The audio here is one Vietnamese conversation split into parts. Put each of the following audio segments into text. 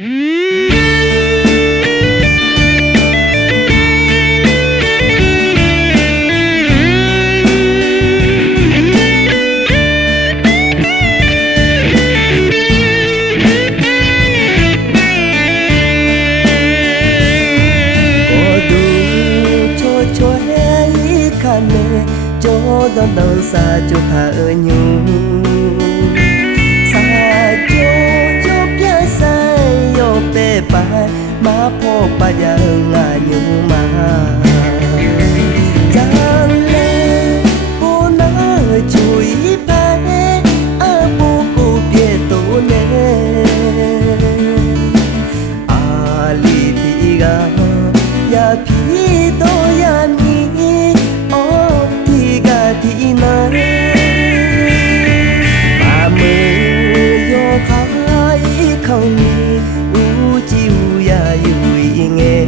cho đón đón xa cho thả ở nhung xa cho bia xa yo pe pa ma po pa ya nga nhung ma chan le po na chui pa a po ko bie to ne ali ti ga ya pi to ya ni thì nói mà mơ yo khai không u chiu ya yui nghe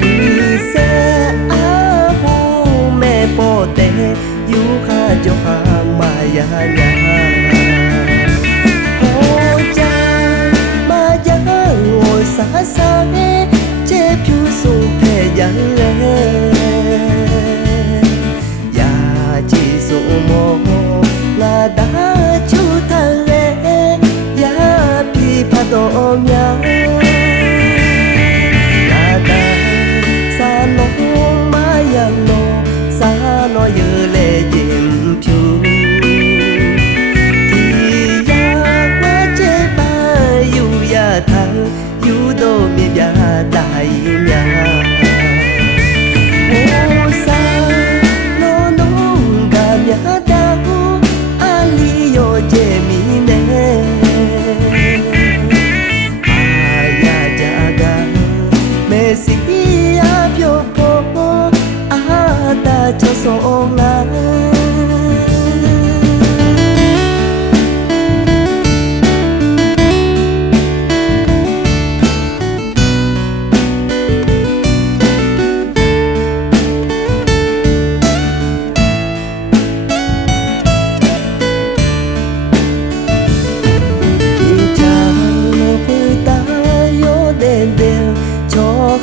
cứ sẽ á bố mẹ bố tê yu kha cho kha mà ya ya ô cha mà ya ngồi xa xa chế piu sung pe ya chỉ dụ mô là đã chú thằng lệ ya pi pa tổ nhá là ta xa nó má yang nó xa nó như lệ chìm chu thì ya quá chế ba yu ya thằng yu đô mi ya đại nhà ya tahu ali yo jemine aya jaga mesia pyo po ada cho so la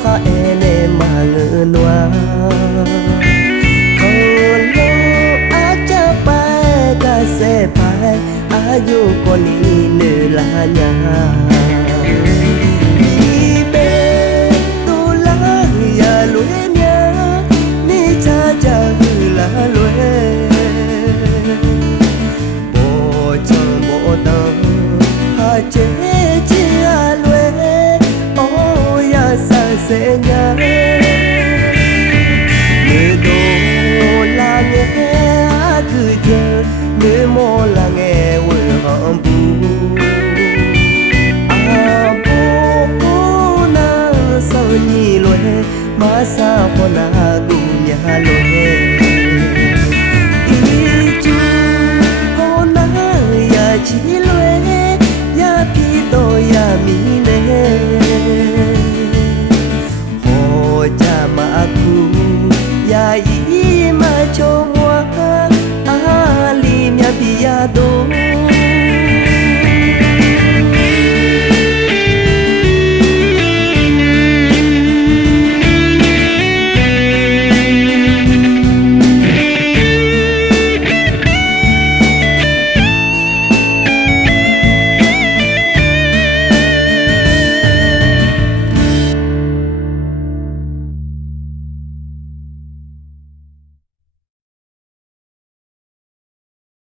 kha ene mà ngự noa con lo a cha pa ca se pa a yu con ni ne la nya ni be tu la ya lu nya ni cha cha hư la lu bo chang bo dang ha che chi a lu sẽ nhớ người đồ là nghe cứ chờ người mô là nghe quê hòm bù à bố na sao nhì lối mà sao con na đủ nhà lối